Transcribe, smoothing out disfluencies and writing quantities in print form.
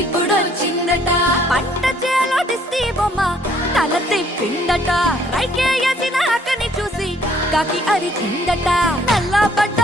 ఇప్పుడొచ్చిందట పంట చేలో డిస్టీ బొమ్మ తల తిప్పిందట రైకే ఎసిన అక్కని చూసి కాకి అరిచిందట నల్ల పడ్డ